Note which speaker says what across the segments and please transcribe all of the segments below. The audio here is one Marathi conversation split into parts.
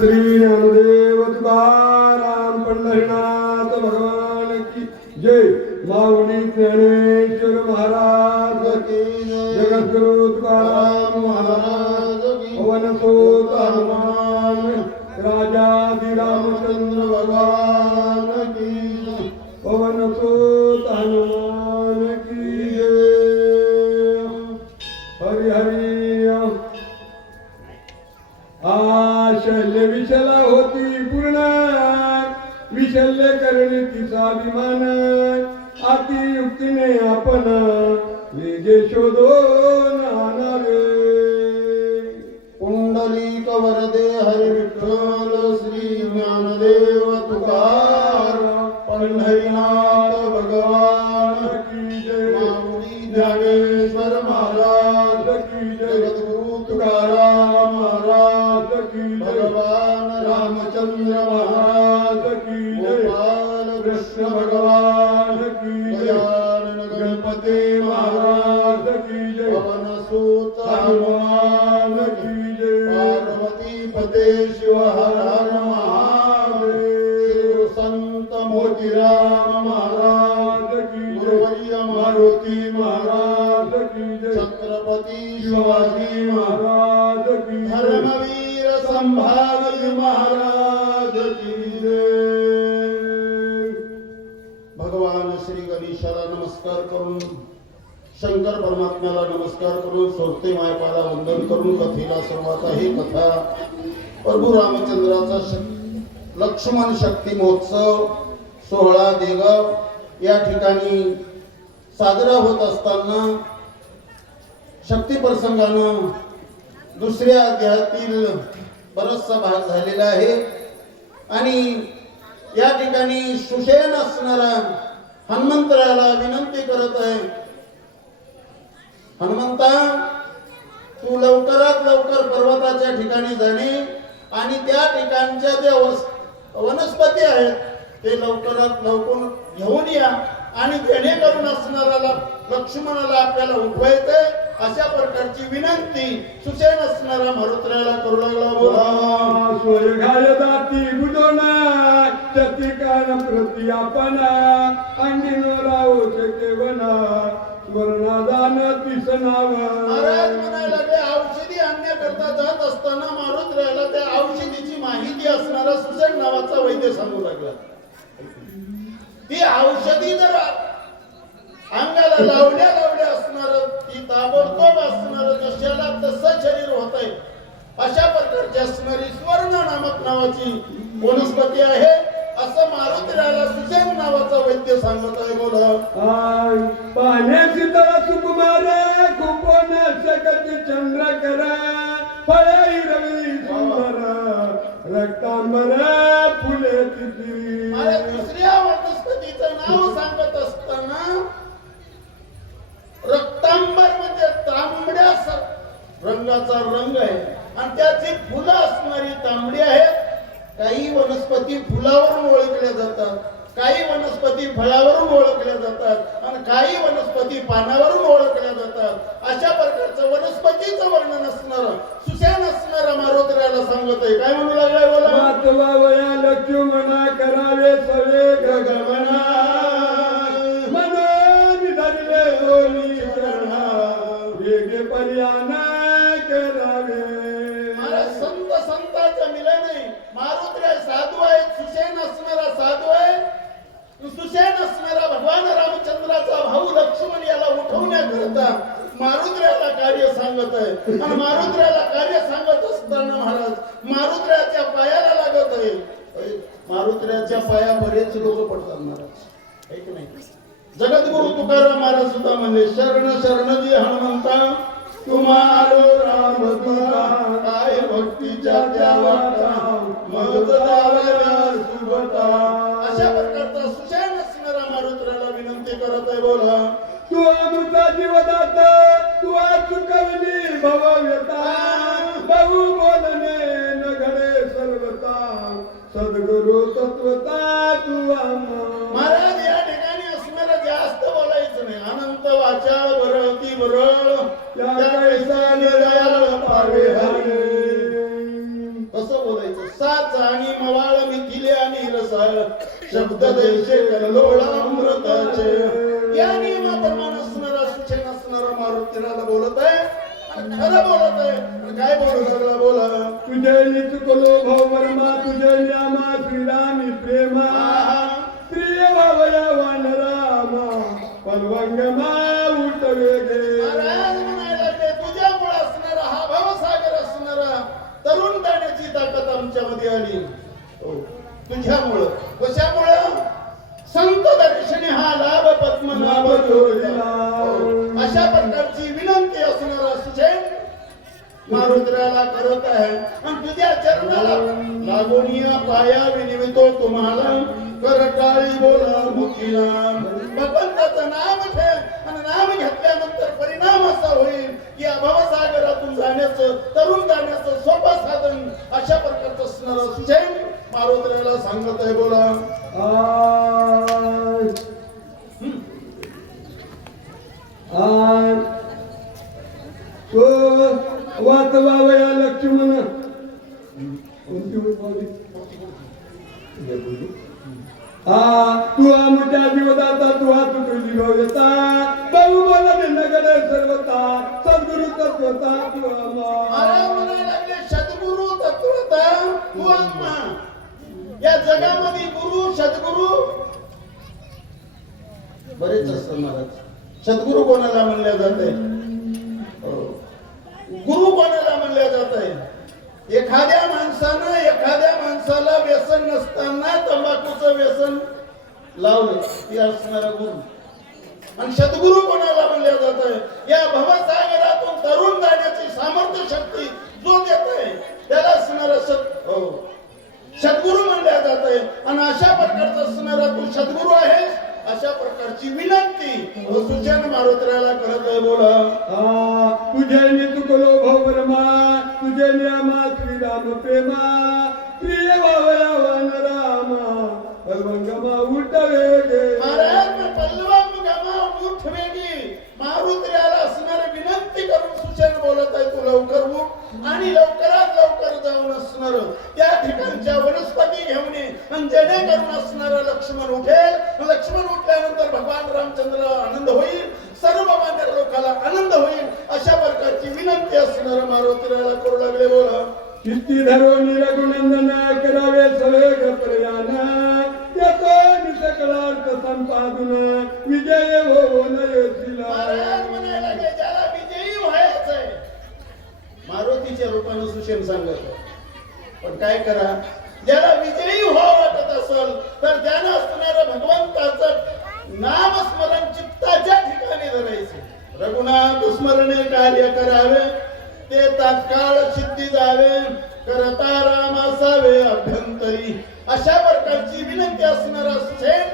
Speaker 1: श्री ज्ञानदेव तुकाराम पंढरीनाथ भगवान की जय। माऊली ज्ञानेश्वर महाराज की जगद्गुरु
Speaker 2: वरदे हरी विठ्ठल श्री ज्ञानदेव तुकार पंढरीनाथ भगवान
Speaker 1: की जय
Speaker 2: माऊली ज्ञानेश्वर महाराज
Speaker 1: की जय
Speaker 2: जगद्गुरु तुकाराम महाराज
Speaker 1: की
Speaker 2: भगवान रामचंद्र महाराज
Speaker 1: की जय
Speaker 2: गोपाल
Speaker 1: कृष्ण भगवान की जय
Speaker 2: गजानन
Speaker 1: गणपती महाराज
Speaker 2: महाराज
Speaker 1: की
Speaker 2: धर्मवीर संभाजी महाराज की भगवान श्री गणेशाला नमस्कार करून शंकर परमात्म्याला नमस्कार करून सोडते मायपाला वंदन करून कथेला सुरुवात आहे कथा. प्रभू रामचंद्राचा श- लक्ष्मण शक्ती महोत्सव सोहळा देगाव. या ठिकाणी साजरा होत असताना शक्ती प्रसंगानं दुसऱ्या अध्यायातील बराचसा भाग झालेला आहे. आणि या ठिकाणी सुशेन असणारा हनुमंतराला विनंती करत आहे. हनुमंता तू लवकरात लवकर पर्वताच्या ठिकाणी जाणे आणि त्या ठिकाणच्या ज्या वस- वनस्पती आहेत ते लवकरात लवकर घेऊन या. आणि जेणेकरून असणाऱ्याला लक्ष्मणाला आपल्याला उठवायचंय. अशा प्रकारची विनंती सुसेन असणारा मरुत्राला करू लागला बोला.
Speaker 1: स्वर्गाय जाती बुजोना चतिकान प्रति आपणा अंगिनो राहू शकेवना स्वर्णादान तिसनाव
Speaker 2: महाराज म्हणायला ते औषधी आणण्याकरता जात असताना मारुत्राला त्या औषधीची माहिती असणारा सुसेन नावाचा वैद्य सांगू लागला. ती औषधी जर अंगाला लावल्या अशा प्रकारची असणारी स्वर्ण नामक नावाची वनस्पती आहे. असं मारुतीला सुसेन नावाचा वैद्य सांगत आहे बोला.
Speaker 1: पाण्याची तळ सुकुमार शकत चंद्र कर फळे रवी सुंदर रक्तांबर फुले
Speaker 2: दुसऱ्या वनस्पतीचं नाव सांगत असताना रक्तांबर म्हणजे तांबड्या रंगाचा रंग आहे. आणि त्याची फुलं असणारी तांबडी आहेत काही वनस्पती फुलावरून ओळखल्या जातात काही वनस्पती फळावरून ओळखल्या जातात आणि काही वनस्पती पानावरून ओळखल्या जातात. अशा प्रकारचं वनस्पतीचं वर्णन असणार सुशान असणार मारोतऱ्याला सांगत आहे काय म्हणू लागलाय बोला?
Speaker 1: मातला वया लक्ष्मणा करावे सवे गगमना. मनोनी धरले ओली वेगे पर्याना करावे.
Speaker 2: आहे साधू आहे सुशेन असणारा साधू आहे सुशेन असणारा भगवान रामचंद्राचा भाऊ लक्ष्मण याला उठवण्याकरता मारुत्र्याला कार्य सांगत आहे. आणि मारुत्र्याला कार्य सांगत असताना महाराज मारुत्र्याच्या पायाला लागत आहे. अय, मारुत्र्याच्या पाया बरेच लोक पडतात महाराज. ऐक नाही जगद्गुरु तुकाराम महाराज सुद्धा म्हणजे शरण शरणजी हनुमंता तुम्हाला राम काय भक्तीच्या त्या वाटा. अशा प्रकारचा सुशेन असणारा मारुत्राला विनंती करत आहे बोला
Speaker 1: तू अमृता जीवदात तू आज चुकवली भवव्यता
Speaker 2: व्यता रसाचा आणि मवाळ मिथिले आणि रसाळ. शब्द देशे कल्लोळ अमृताचे. या नियमाप्रमाणे असणारा सुचन असणारा मारुतीला बोलत आहे. आणि खरं बोलत आहे. आणि काय बोलू लागला बोला.
Speaker 1: तुझे निचुकलो भववर्मा तुझे न्यामा श्रीरामी प्रेमा. प्रिय भावया वानरामा पलवंगमा उठवे गे
Speaker 2: महाराज म्हणायला लागले तुझ्यामुळे असणारा हा भवसागर असणारा तरुण जाण्याची ताकद आमच्यामध्ये आली हो. तुझ्यामुळं कशामुळं संत दर्शनी हा लाभ पद्मनाभ जोडला. हो. अशा प्रकारची विनंती असणारा सुचेन मारुद्राला करत आहे. आणि तुझ्या चरणाला लागोनिया पाया विनिवितो तुम्हाला. कर टाळी बोला मुखीला. भगवंताचं नाम घे आणि नाम घेतल्यानंतर परिणाम असा होईल की या भवसागरातून जाण्याचं तरुण जाण्याचं सोपं साधन अशा प्रकारचं असणारं सुचेन मारुद्राला सांगत आहे बोला.
Speaker 1: लक्ष्मण. कोणती पावली? हे बोलू. आ तू आमच्या जीवदाता तू हात तुझी भव्यता. बहु बोला नगरे सर्वता. सद्गुरु तत्वता तू आम्हा.
Speaker 2: तू या जगामध्ये गुरु सद्गुरु? बरेच असतात महाराज. सद्गुरु कोणाला म्हणल्या जाते हो. गुरु कोणाला म्हणल्या जात आहे एखाद्या माणसानं एखाद्या माणसाला व्यसन नसताना तंबाखूचं व्यसन लावलं ते असणारा गुरु. आणि सद्गुरु कोणाला म्हणल्या जात आहे या भवसागरातून तरुण जाण्याची सामर्थ्य शक्ती जो देत आहे त्याला असणारा सत हो. सद्गुरु म्हणल्या जात. आहे आणि अशा प्रकारचा असणारा तू सद्गुरु आहेस अशा प्रकारची विनंती सुजन मारुत्राला करत आहे. बोला.
Speaker 1: आ, तुकलो नितुकलो भवरमा तुझे नियमा श्रीराम प्रेमा
Speaker 2: त्या ठिकाणच्या वनस्पती घेऊन जेणेकरून असणारा लक्ष्मण उठेल. लक्ष्मण उठल्यानंतर भगवान रामचंद्र आनंद होईल. सर्व मान्य लोकांना आनंद होईल. अशा प्रकारची विनंती असणार मारुतीला करू लागले बोला.
Speaker 1: किती धरो निरघुनंदन करावे सवेग प्रयाण त्यातो निसकलार्थ संपादन. विजय हो
Speaker 2: म्हणायला ज्याला विजयी व्हायचंय. मारुतीच्या रूपानं सुशेन सांगत. पण काय करा? ज्याला विजयी हो वाटत असेल तर त्यानं असणारं भगवंताचं नामस्मरण चित्ताच्या ठिकाणी धरायचे. रघुनाथ स्मरणे कार्य करावे ते तात्काळ सिद्धी जावे करता राम असावे अभ्यंतरी. अशा प्रकारची विनंती असणारा सेन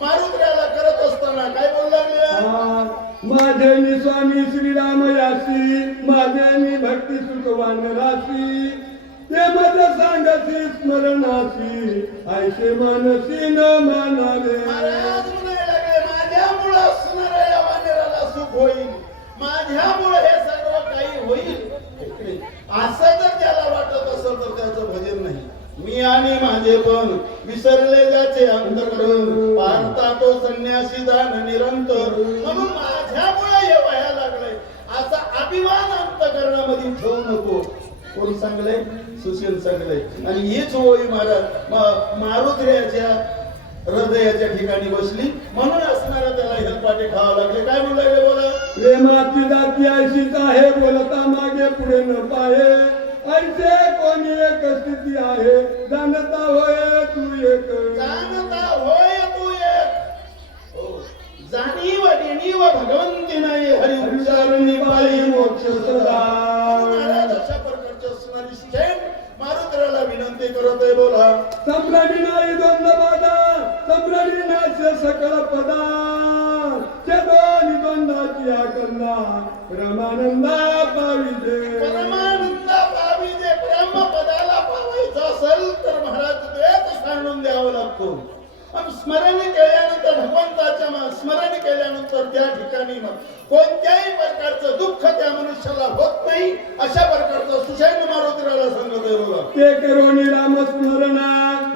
Speaker 2: मारुद्र्याला करत असताना काय बोलू लागले?
Speaker 1: माझे मी स्वामी श्रीराम यासी माझे मी भक्ती सुखवान राशी ते मत सांगसी स्मरणासी ऐसे मनसी न मानावे.
Speaker 2: सुख होईल. हे सर्व काही होईल. असं जर त्याला वाटत असेल तर त्याचं भजन नाही. मी आणि माझे पण विसरले ज्याचे अंतकरण पाहता तो संन्यासी दान निरंतर. म्हणून माझ्यामुळे हे व्हायला लागलंय. असा अभिमान अंतकरणामध्ये ठेवू नको. कोण सांगलंय सुशील सांगलंय आणि हीच होई महाराज मारुद्र्याच्या हृदयाच्या ठिकाणी बसली. म्हणून असणारा त्याला हेलपाटे खावा लागले. काय म्हणू लागले बोला?
Speaker 1: प्रेमाची जाती अशीच आहे बोलता मागे पुढे न पाहे. ऐसे कोणी एक स्थिती आहे जाणता होय तू परमानंदा पाविजे
Speaker 2: परमानंद पावी जे ब्रह्म पदाला पावायचं असेल तर महाराज द्वेत सांडून द्यावं लागतो. पण स्मरण केल्यानंतर भगवंताच्या स्मरण केल्यानंतर त्या ठिकाणी कोणत्याही प्रकारचं दुःख त्या मनुष्याला होत नाही अशा प्रकारचं सुशैन मारुतीला संग देवला
Speaker 1: ते करोनी रामस्मरणा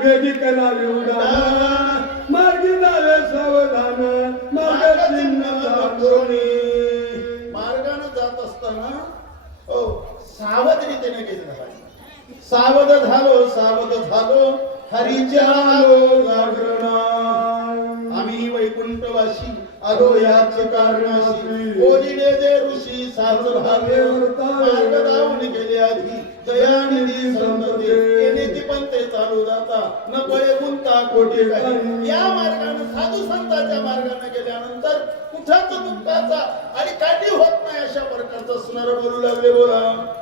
Speaker 1: वेदी करावे उडान मार्गी जावे सावधान मार्ग चिन्ह
Speaker 2: सावध रीतीने गेलं पाहिजे सावध झालो सावध झालो हरीच्या आलो जागरणा. आम्ही वैकुंठवासी आलो याच कारणाशी. बोलिले जे ऋषी साजर भावे मार्ग धावून गेले आधी दयानिधी संतती. येण्याची पण ते चालू जाता. न बळे गुंता कोटी या मार्गाने साधू संतांच्या मार्गाने गेल्यानंतर दुःखाचा आणि काठी होत नाही अशा प्रकारचं बोलू लागले बोला.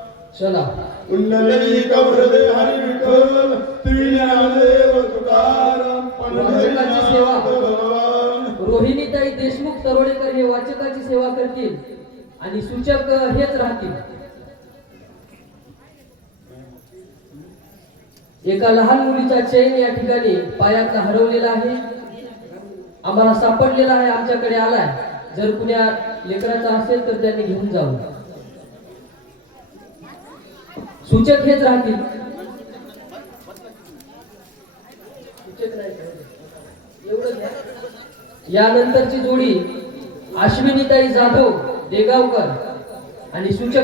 Speaker 3: चला.
Speaker 1: कुंडली कवरदे हरी विठ्ठल श्री ज्ञानदेव तुकाराम.
Speaker 2: भगवान.
Speaker 3: रोहिणीताई देशमुख तरोडेकर हे वाचकाची सेवा करतील आणि सूचक हेच राहतील. एका लहान मुलीचा चैन या ठिकाणी पायातला हरवलेला आहे. आम्हाला सापडलेला आहे आमच्याकडे आलाय. जर कुण्या लेकराचा असेल तर त्यांनी घेऊन जाऊ. सूचक हेच राहतील. यानंतरची जोडी अश्विनीताई जाधव देगावकर आणि सूचक